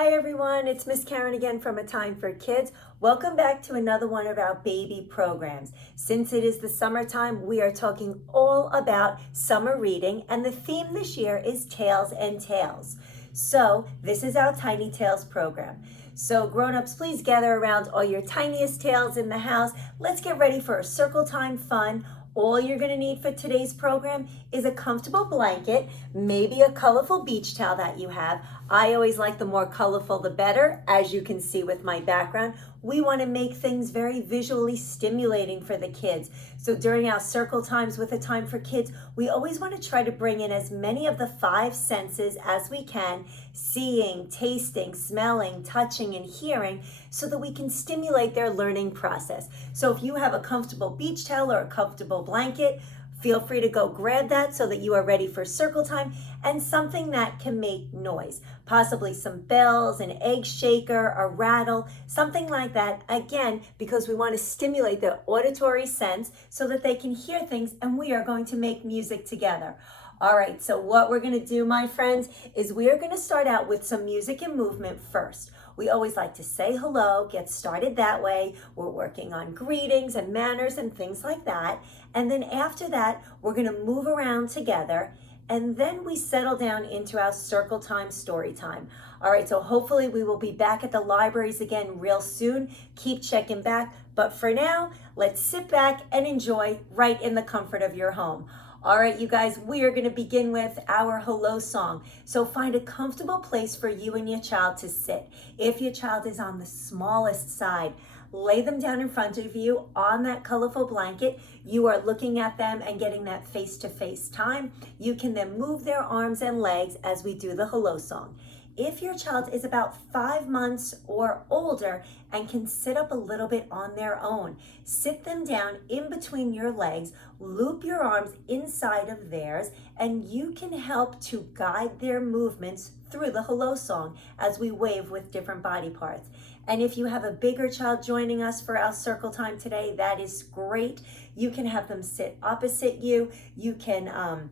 Hi everyone, it's Miss Karen again from A Time for Kids. Welcome back to another one of our baby programs. Since it is the summertime, we are talking all about summer reading, and the theme this year is Tales and Tales. So this is our Tiny Tales program. So grown-ups, please gather around all your tiniest tales in the house. Let's get ready for a circle time fun. All you're going to need for today's program is a comfortable blanket, maybe a colorful beach towel that you have. I always like the more colorful the better, as you can see with my background. We want to make things very visually stimulating for the kids. So during our circle times with A Time for Kids, we always want to try to bring in as many of the 5 senses as we can, seeing, tasting, smelling, touching, and hearing, so that we can stimulate their learning process. So if you have a comfortable beach towel or a comfortable blanket, feel free to go grab that so that you are ready for circle time, and something that can make noise, possibly some bells, an egg shaker, a rattle, something like that, again, because we want to stimulate their auditory sense so that they can hear things, and we are going to make music together. All right, so what we're going to do, my friends, is we are going to start out with some music and movement first. We always like to say hello, get started that way. We're working on greetings and manners and things like that. And then after that, we're going to move around together. And then we settle down into our circle time, story time. All right, so hopefully we will be back at the libraries again real soon. Keep checking back. But for now, let's sit back and enjoy right in the comfort of your home. All right, you guys, we are going to begin with our hello song. So find a comfortable place for you and your child to sit. If your child is on the smallest side, lay them down in front of you on that colorful blanket. You are looking at them and getting that face-to-face time. You can then move their arms and legs as we do the hello song. If your child is about 5 months or older and can sit up a little bit on their own, sit them down in between your legs, loop your arms inside of theirs, and you can help to guide their movements through the hello song as we wave with different body parts. And if you have a bigger child joining us for our circle time today, that is great. You can have them sit opposite you. You can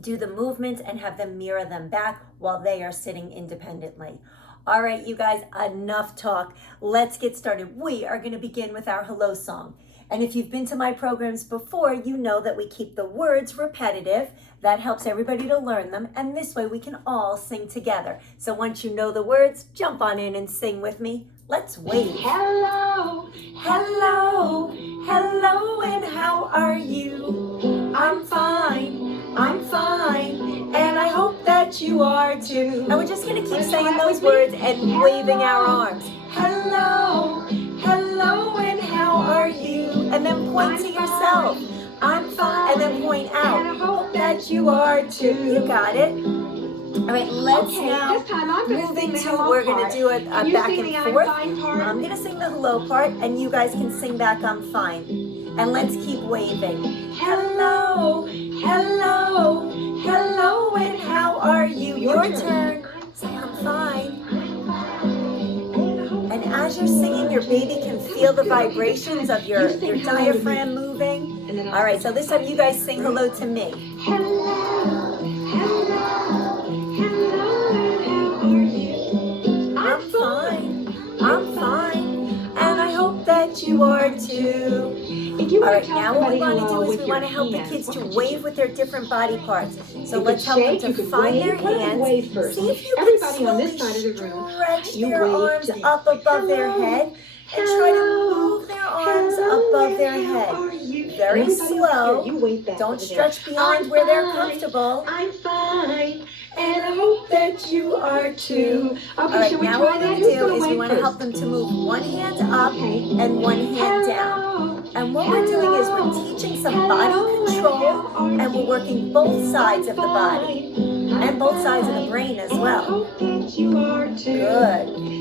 do the movements and have them mirror them back while they are sitting independently. All right, you guys, enough talk. Let's get started. We are going to begin with our hello song. And if you've been to my programs before, you know that we keep the words repetitive. That helps everybody to learn them. And this way we can all sing together. So once you know the words, jump on in and sing with me. Let's wave. Hello, Hello, hello, and how are you? I'm fine, and I hope that you are too. And we're just gonna keep saying those words and waving our arms. Hello, hello, and how are you? And then point to yourself. I'm fine, and then point out. I hope that you are too. You got it. All right, let's now move into, we're going to do a back and forth. I'm going to sing the hello part, and you guys can sing back I'm fine. And let's keep waving. Hello, hello, hello, and how are you? Your turn. Say I'm fine. And as you're singing, your baby can feel the vibrations of your diaphragm moving. All right, so this time you guys sing hello to me. hello, I'm fine, and I hope that you are too. All right, now what we want to do is we want to help the kids to wave with their different body parts. So let's help them to find their hands. See if you can slowly stretch their arms up above their head and try to move their arms above their head. Very slow. Don't stretch beyond where they're comfortable. I'm fine, and I hope that you are too. All right, now what we're going to do is we want to help them to move one hand up and one hand down. And what we're doing is we're teaching some body control, and we're working both sides of the body and both sides of the brain as well. Good.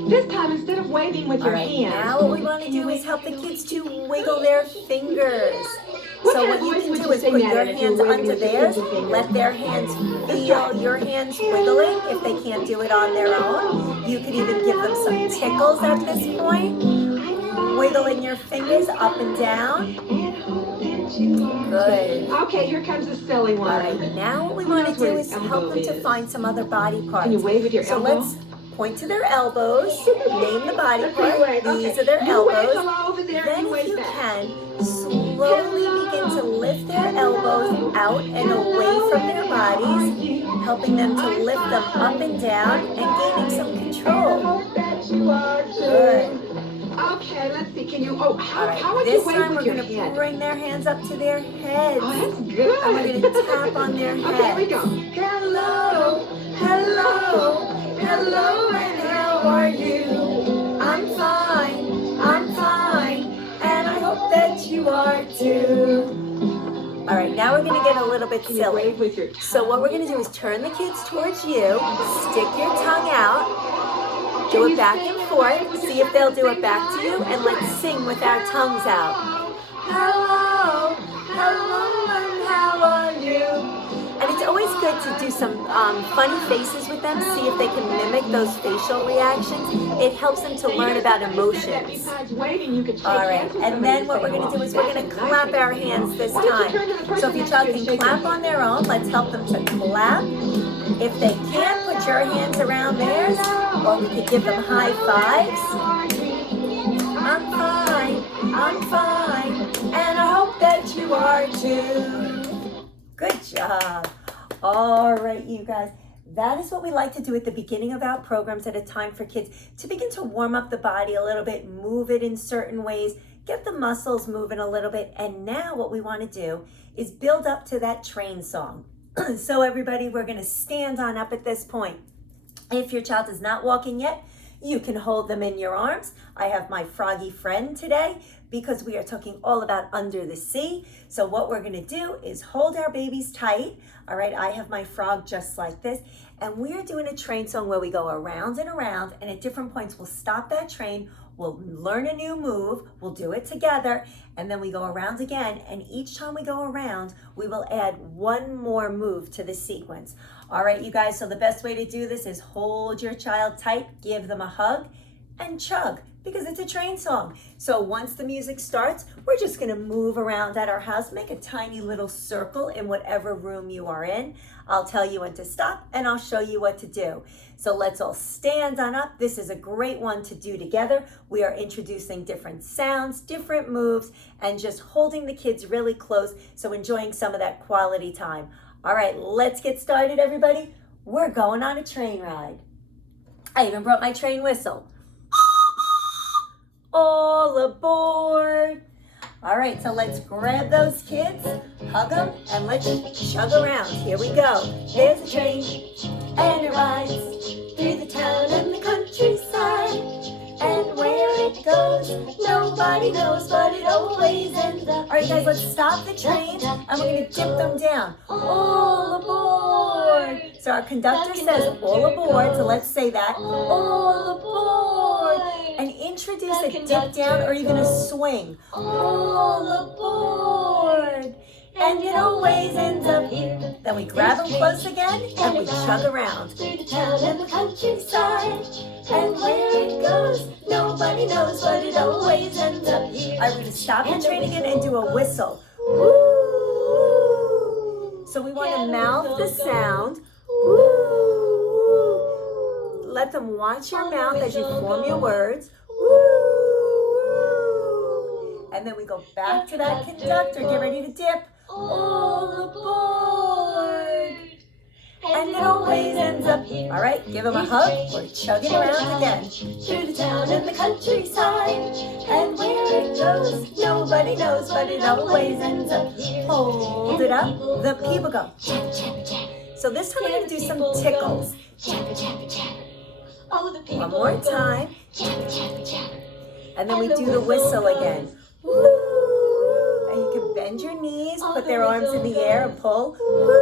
This time, instead of waving with your hands, now what we want to do is help the kids to wiggle their fingers. So what you can do is put your hands under theirs, let their hands feel your hands wiggling if they can't do it on their own. You could even give them some tickles at this point, wiggling your fingers up and down. Good. Okay, here comes a silly one. All right, now what we want to do is help them to find some other body parts. Can you wave with your elbow? So let's point to their elbows, name the body part, these are their elbows. Then if you can, slowly begin to lift their elbows out and away from their bodies, helping them to lift them up and down and gaining some control. Good. Okay, let's see. Can you? Oh, how would this you wave time with we're your going to hand? bring their hands up to their heads. Oh, that's good. And we're going to tap on their heads. Okay, here we go. Hello, hello, hello, and how are you? I'm fine, and I hope that you are too. All right, now we're going to get a little bit Can you silly. wave with your tongue? So what we're going to do is turn the kids towards you, stick your tongue out, do it back and forth, see if they'll do it back to you, and let's sing with our tongues out. Hello, hello, and how are you? And it's always good to do some funny faces with them, see if they can mimic those facial reactions. It helps them to learn about emotions. All right, and then what we're going to do is we're going to clap our hands this time. So if your child can clap on their own, let's help them to clap. If they can't, put your hands around theirs, or we could give them high fives. I'm fine, and I hope that you are too. Good job. All right, you guys. That is what we like to do at the beginning of our programs at A Time for Kids, to begin to warm up the body a little bit, move it in certain ways, get the muscles moving a little bit. And now what we want to do is build up to that train song. So everybody, we're going to stand on up at this point. If your child is not walking yet, you can hold them in your arms. I have my froggy friend today because we are talking all about under the sea. So what we're going to do is hold our babies tight. All right, I have my frog just like this. And we are doing a train song where we go around and around, and at different points we'll stop that train, we'll learn a new move, we'll do it together, and then we go around again. And each time we go around, we will add one more move to the sequence. All right, you guys, so the best way to do this is hold your child tight, give them a hug, and chug, because it's a train song. So once the music starts, we're just gonna move around at our house, make a tiny little circle in whatever room you are in. I'll tell you when to stop, and I'll show you what to do. So let's all stand on up. This is a great one to do together. We are introducing different sounds, different moves, and just holding the kids really close, so enjoying some of that quality time. All right, let's get started, everybody. We're going on a train ride. I even brought my train whistle. All aboard. All right, so let's grab those kids, hug them, and let's chug around. Here we go. There's a train, and it rides through the town and the countryside. And where it goes, nobody knows, but it always ends up. All right, guys, let's stop the train, and we're going to dip them down. All aboard. So our conductor says all aboard, so let's say that. All aboard. And introduce a dip down or even a swing. All aboard. And it always ends up here. Then we grab them close again, and we chug around. Through the town and the countryside. And where it goes, nobody knows, but it always ends up here. All right, we're going to stop the train again and do a whistle. Woo! So we want to mouth the sound. Woo! Let them watch your mouth as you form your words. Woo! And then we go back to that conductor. Get ready to dip. All aboard. And it always ends up here. All right, give them a hug. We're chugging around again. Through the town and the countryside. And where it goes, nobody knows, but it always ends up here. Hold it up. The people go. So this time we're going to do some tickles. One more time. And then we do the whistle again. Woo! And you can bend your knees, put their arms in the air and pull. Woo!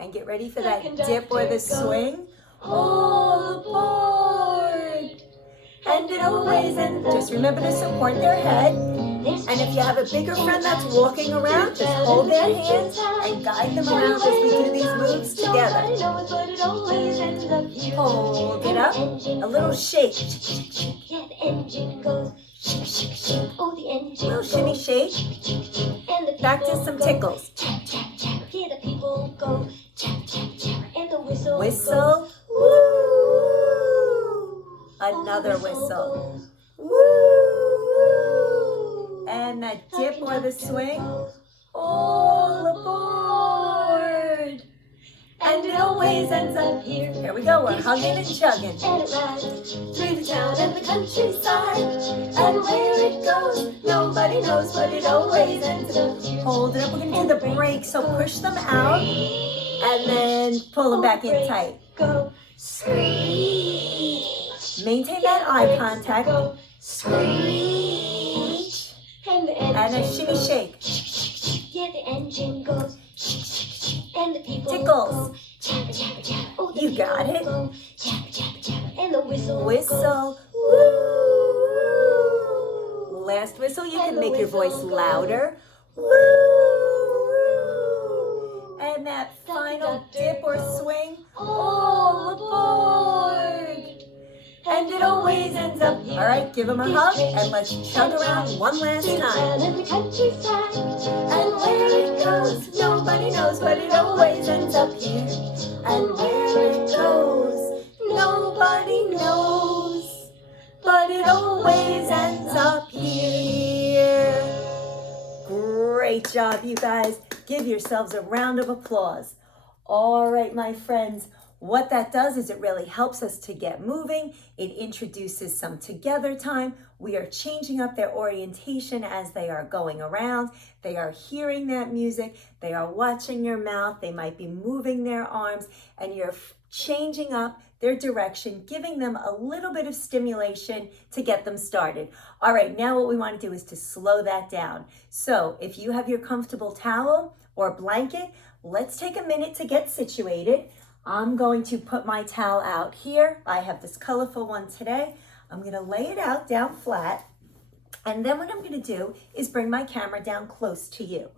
And get ready for that dip or the swing. All aboard. And it always ends. Just remember to support their head. And if you have a bigger friend that's walking around, just hold their hands and guide them around as we do these moves together. Hold it up. A little shake. Yeah, the engine goes. Little shimmy shake. Back to some tickles. Hear the people go. And the whistle. Whistle. Woo! another the whistle. goes. Woo! And that dip or the swing. Goes. All aboard! And it always ends up here. Here we go, we're hugging and chugging. And it rides Through the town and the countryside. And where it goes, nobody knows, but it always ends up here. Hold it up, we're gonna do the break, so push them out. And then pull them back in tight. Go screech. Maintain that eye contact. Go Screech. and the And a engine shimmy goes. shake. Yeah, the engine goes. And the people Tickles. go. Chapper, chapper, chapper. Oh, the You got people it. go. Chapper, chapper, chapper. And the whistle Whistle. Woo. Last whistle, you can make your voice louder. Woo. And that final dip or swing. All aboard. And it always ends up here. All right, give them a hug and let's chug around one last time. Down in the countryside. And where it goes, nobody knows, but it always ends up here. And where it goes, nobody knows, but it always ends up here. Great job, you guys. Give yourselves a round of applause. All right, my friends. What that does is it really helps us to get moving. It introduces some together time. We are changing up their orientation as they are going around. They are hearing that music. They are watching your mouth. They might be moving their arms, and you're changing up their direction, giving them a little bit of stimulation to get them started. All right, now what we want to do is to slow that down. So if you have your comfortable towel or blanket, let's take a minute to get situated. I'm going to put my towel out here. I have this colorful one today. I'm going to lay it out down flat. And then what I'm going to do is bring my camera down close to you.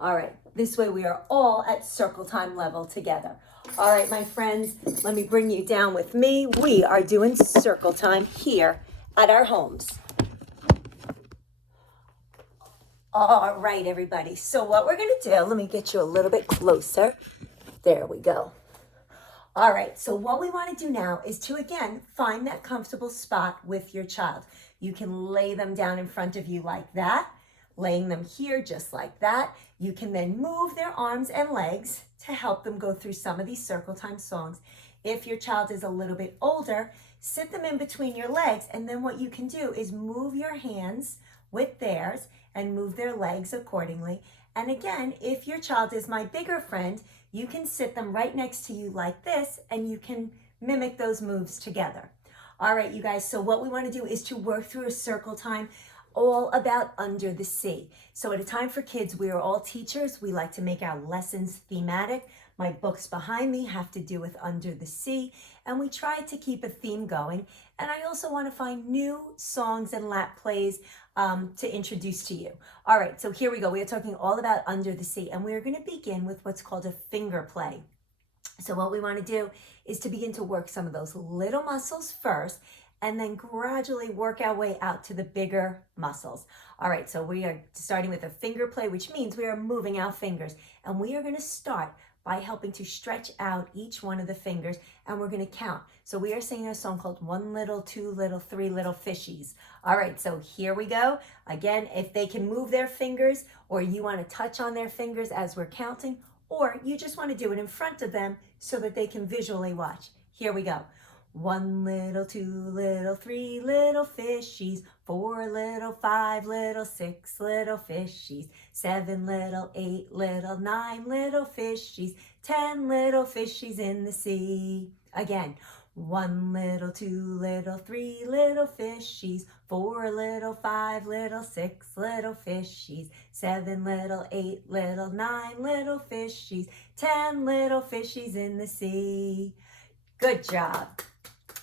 All right, this way we are all at circle time level together. All right, my friends, let me bring you down with me. We are doing circle time here at our homes. All right, everybody. So what we're going to do, let me get you a little bit closer. There we go. All right, so what we want to do now is to, again, find that comfortable spot with your child. You can lay them down in front of you like that, laying them here just like that. You can then move their arms and legs to help them go through some of these circle time songs. If your child is a little bit older, sit them in between your legs, and then what you can do is move your hands with theirs and move their legs accordingly. And again, if your child is my bigger friend, you can sit them right next to you like this, and you can mimic those moves together. All right, you guys, so what we want to do is to work through a circle time all about Under the Sea. So at A Time for Kids, we are all teachers. We like to make our lessons thematic. My books behind me have to do with Under the Sea, and we try to keep a theme going. And I also want to find new songs and lap plays to introduce to you. All right, so here we go. We are talking all about Under the Sea, and we are going to begin with what's called a finger play. So what we want to do is to begin to work some of those little muscles first, and then gradually work our way out to the bigger muscles. All right, so we are starting with a finger play, which means we are moving our fingers, and we are going to start by helping to stretch out each one of the fingers, and we're going to count. So we are singing a song called One Little, Two Little, Three Little Fishies. All right, so here we go. Again, if they can move their fingers, or you want to touch on their fingers as we're counting, or you just want to do it in front of them so that they can visually watch. Here we go. 1 little, 2 little, 3 little fishies, 4 little, 5 little, 6 little fishies, 7 little, 8 little, 9 little fishies, 10 little fishies in the sea. Again, 1 little, 2 little, 3 little fishies, 4 little, 5 little, 6 little fishies, 7 little, 8 little, 9 little fishies, 10 little fishies in the sea. Good job.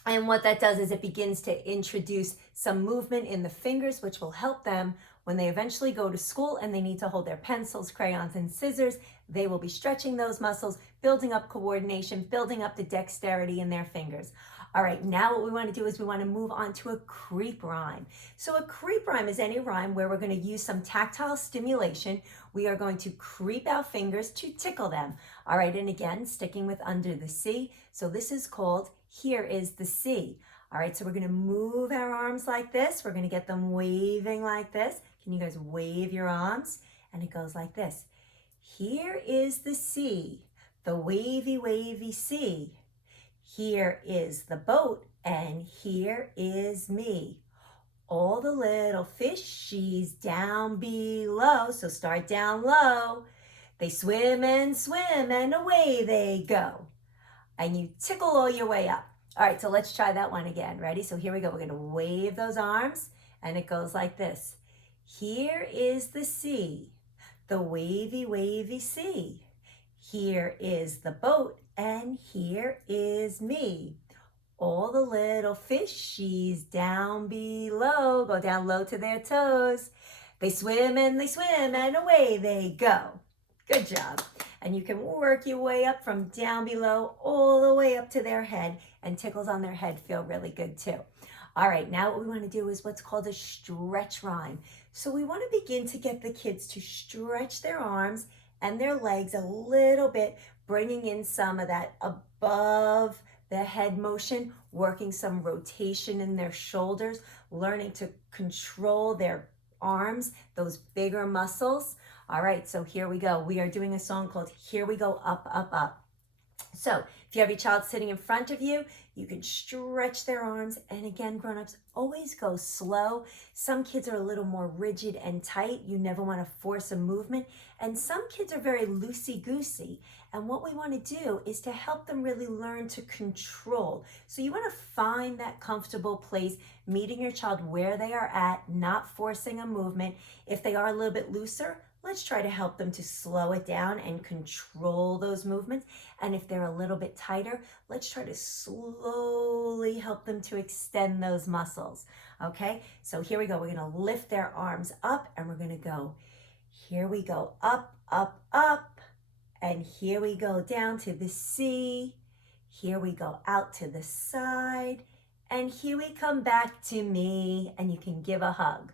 And what that does is it begins to introduce some movement in the fingers, which will help them when they eventually go to school and they need to hold their pencils, crayons, and scissors. They will be stretching those muscles, building up coordination, building up the dexterity in their fingers. All right, now what we want to do is we want to move on to a creep rhyme. So a creep rhyme is any rhyme where we're going to use some tactile stimulation. We are going to creep our fingers to tickle them. All right, and again, sticking with Under the Sea. So this is called Here is the Sea. All right, so we're gonna move our arms like this. We're gonna get them waving like this. Can you guys wave your arms? And it goes like this. Here is the sea, the wavy, wavy sea. Here is the boat, and here is me. All the little fishies down below. So start down low. They swim, and away they go. And you tickle all your way up. All right, so let's try that one again. Ready? So here we go. We're going to wave those arms, and it goes like this. Here is the sea, the wavy, wavy sea. Here is the boat, and here is me. All the little fishies down below go down low to their toes. They swim, and away they go. Good job. And you can work your way up from down below all the way up to their head, and tickles on their head feel really good too. All right, now what we want to do is what's called a stretch rhyme. So we want to begin to get the kids to stretch their arms and their legs a little bit, bringing in some of that above the head motion, working some rotation in their shoulders, learning to control their arms, those bigger muscles. All right, so here we go. We are doing a song called Here We Go Up, Up, Up. So if you have your child sitting in front of you, you can stretch their arms. And again, grown-ups, always go slow. Some kids are a little more rigid and tight. You never want to force a movement. And some kids are very loosey-goosey. And what we want to do is to help them really learn to control. So you want to find that comfortable place, meeting your child where they are at, not forcing a movement. If they are a little bit looser, let's try to help them to slow it down and control those movements. And if they're a little bit tighter, let's try to slowly help them to extend those muscles. Okay, so here we go. We're gonna lift their arms up and we're gonna go, here we go, up, up, up. And here we go down to the sea. Here we go out to the side. And here we come back to me, and you can give a hug.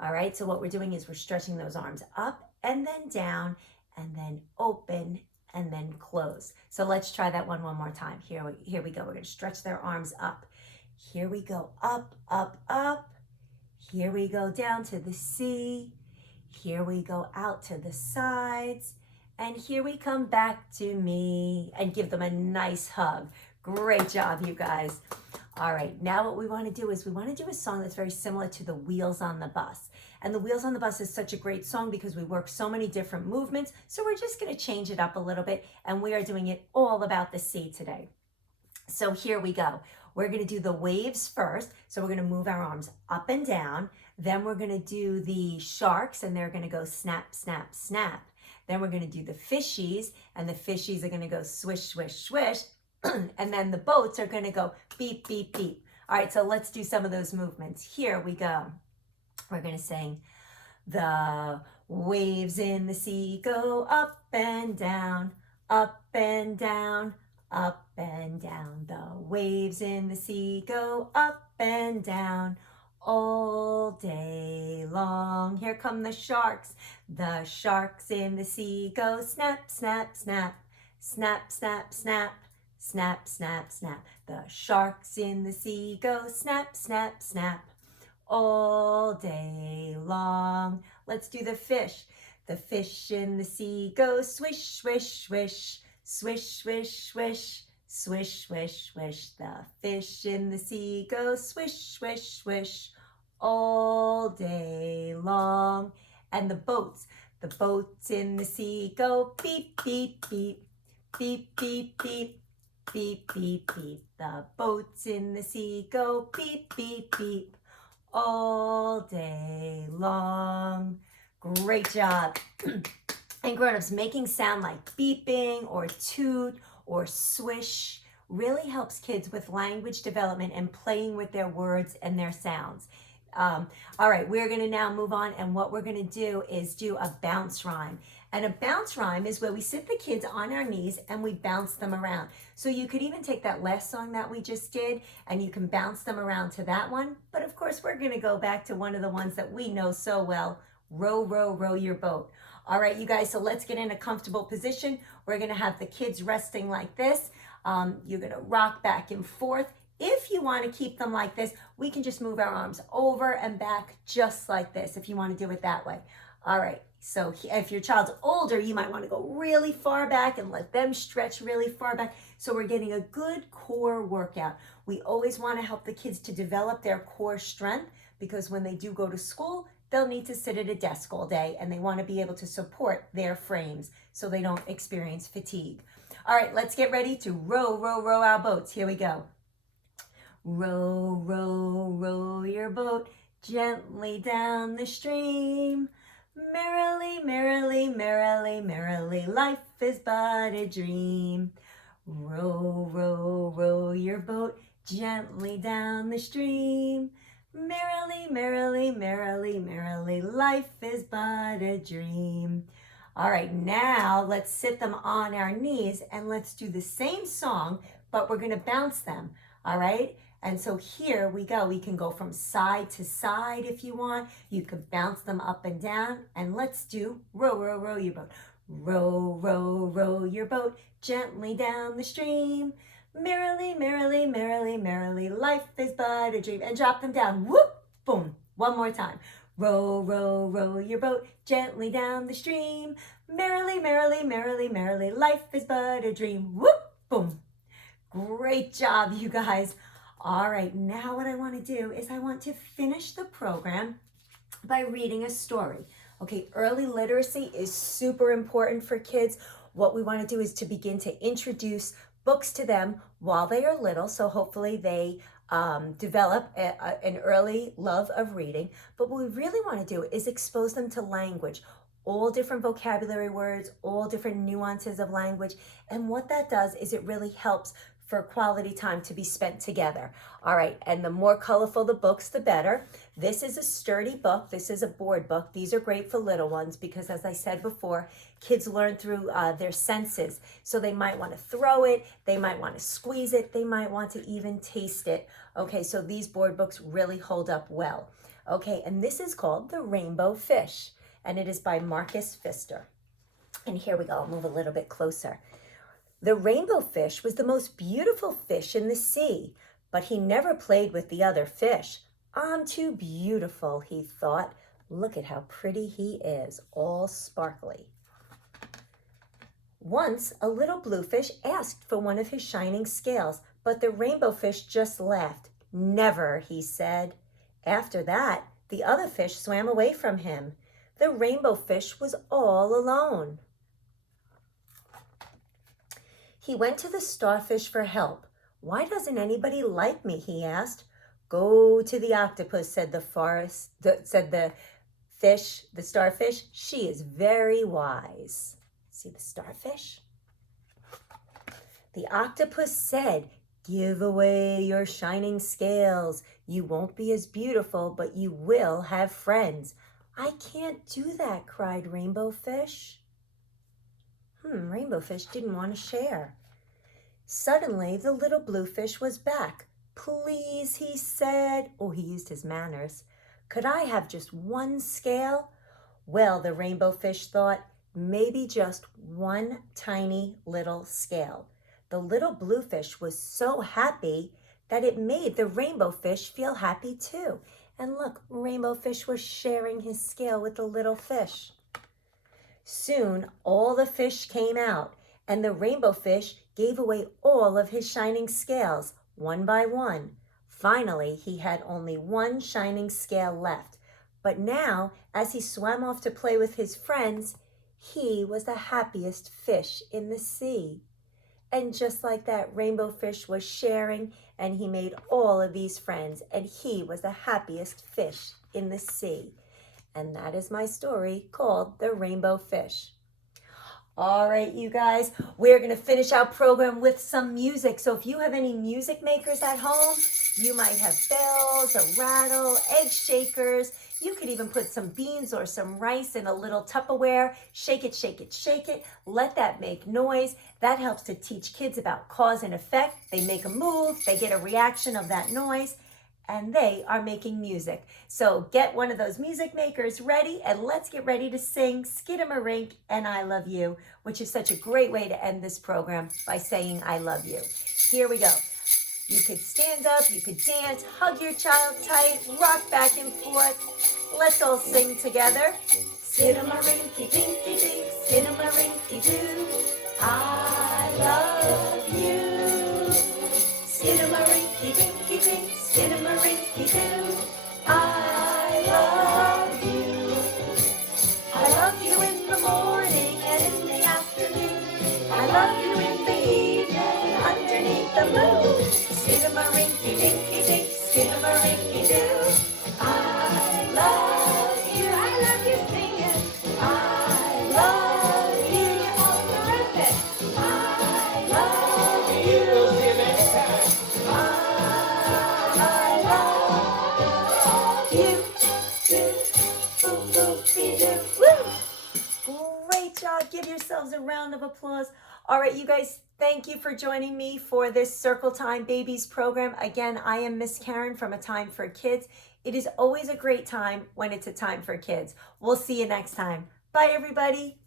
All right, so what we're doing is we're stretching those arms up and then down and then open and then close. So let's try that one more time. Here we go. We're going to stretch their arms up. Here we go, up, up, up. Here we go down to the sea. Here we go out to the sides. And here we come back to me, and give them a nice hug. Great job, you guys. All right, now what we want to do is we want to do a song that's very similar to the Wheels on the Bus. And the Wheels on the Bus is such a great song because we work so many different movements. So we're just going to change it up a little bit, and we are doing it all about the sea today. So here we go. We're going to do the waves first. So we're going to move our arms up and down. Then we're going to do the sharks, and they're going to go snap, snap, snap. Then we're going to do the fishies, and the fishies are going to go swish, swish, swish. And then the boats are going to go beep, beep, beep. All right, so let's do some of those movements. Here we go. We're going to sing, the waves in the sea go up and down, up and down, up and down. The waves in the sea go up and down all day long. Here come the sharks. The sharks in the sea go snap, snap, snap, snap, snap, snap. Snap, snap, snap. The sharks in the sea go snap, snap, snap all day long. Let's do the fish. The fish in the sea go swish, swish, swish, swish, swish, swish, swish, swish, swish. The fish in the sea go swish, swish, swish all day long. And the boats in the sea go beep, beep, beep, beep, beep, beep. Beep, beep, beep. The boats in the sea go beep, beep, beep all day long. Great job. And grown-ups, making sound like beeping or toot or swish really helps kids with language development and playing with their words and their sounds. All right, we're going to now move on, and what we're going to do is do a bounce rhyme. And a bounce rhyme is where we sit the kids on our knees and we bounce them around. So you could even take that last song that we just did and you can bounce them around to that one. But of course, we're going to go back to one of the ones that we know so well, row, row, row your boat. All right, you guys, so let's get in a comfortable position. We're going to have the kids resting like this. You're going to rock back and forth. If you want to keep them like this, we can just move our arms over and back just like this if you want to do it that way. All right, so if your child's older, you might want to go really far back and let them stretch really far back. So we're getting a good core workout. We always want to help the kids to develop their core strength because when they do go to school, they'll need to sit at a desk all day and they want to be able to support their frames so they don't experience fatigue. All right, let's get ready to row, row, row our boats. Here we go. Row, row, row your boat gently down the stream. Merrily, merrily, merrily, merrily, life is but a dream. Row, row, row your boat gently down the stream. Merrily, merrily, merrily, merrily, life is but a dream. All right, now let's sit them on our knees and let's do the same song, but we're gonna bounce them, all right? And so here we go. We can go from side to side if you want. You could bounce them up and down. And let's do row, row, row your boat. Row, row, row your boat gently down the stream. Merrily, merrily, merrily, merrily, life is but a dream. And drop them down. Whoop, boom. One more time. Row, row, row your boat gently down the stream. Merrily, merrily, merrily, merrily, life is but a dream. Whoop, boom. Great job, you guys. All right, now what I want to do is I want to finish the program by reading a story. Okay, early literacy is super important for kids. What we want to do is to begin to introduce books to them while they are little, so hopefully they develop an early love of reading. But what we really want to do is expose them to language, all different vocabulary words, all different nuances of language. And what that does is it really helps for quality time to be spent together. All right, and the more colorful the books, the better. This is a sturdy book. This is a board book. These are great for little ones because, as I said before, kids learn through their senses. So they might want to throw it, they might want to squeeze it, they might want to even taste it. Okay, so these board books really hold up well. Okay, and this is called The Rainbow Fish, and it is by Marcus Pfister. And here we go, I'll move a little bit closer. The rainbow fish was the most beautiful fish in the sea, but he never played with the other fish. I'm too beautiful, he thought. Look at how pretty he is, all sparkly. Once, a little bluefish asked for one of his shining scales, but the rainbow fish just laughed. Never, he said. After that, the other fish swam away from him. The rainbow fish was all alone. He went to the starfish for help. Why doesn't anybody like me? He asked. Go to the octopus, said the starfish. She is very wise. See the starfish? The octopus said, give away your shining scales. You won't be as beautiful, but you will have friends. I can't do that, cried Rainbow Fish. Rainbow Fish didn't want to share. Suddenly, the little bluefish was back. Please, he said. Oh, he used his manners. Could I have just one scale? Well, the rainbow fish thought, maybe just one tiny little scale. The little bluefish was so happy that it made the rainbow fish feel happy too. And look, rainbow fish was sharing his scale with the little fish. Soon, all the fish came out, and the rainbow fish gave away all of his shining scales, one by one. Finally, he had only one shining scale left. But now, as he swam off to play with his friends, he was the happiest fish in the sea. And just like that, rainbow fish was sharing, and he made all of these friends, and he was the happiest fish in the sea. And that is my story called The Rainbow Fish. All right, you guys, we're going to finish our program with some music. So if you have any music makers at home, you might have bells, a rattle, egg shakers. You could even put some beans or some rice in a little Tupperware. Shake it, shake it, shake it. Let that make noise. That helps to teach kids about cause and effect. They make a move, they get a reaction of that noise, and they are making music. So get one of those music makers ready, and let's get ready to sing Skidamarink and I Love You, which is such a great way to end this program by saying I love you. Here we go. You could stand up, you could dance, hug your child tight, rock back and forth. Let's all sing together. Skidamarinky-dinky-dink, skidamarinky-doo. I love you. Skidamarinky-dinky-dink, skidamarinky-doo. I love you. I love you in the morning and in the afternoon. I love you in the evening underneath the moon. Skidamarinky-dinky-dink, skidamarinky-doo. I love you. I love you singing. I love you. You're all terrific. I love you. I love you. Woo! Great job. Give yourselves a round of applause. All right, you guys, thank you for joining me for this Circle Time Babies program. Again, I am Miss Karen from A Time for Kids. It is always a great time when it's a time for kids. We'll see you next time. Bye, everybody.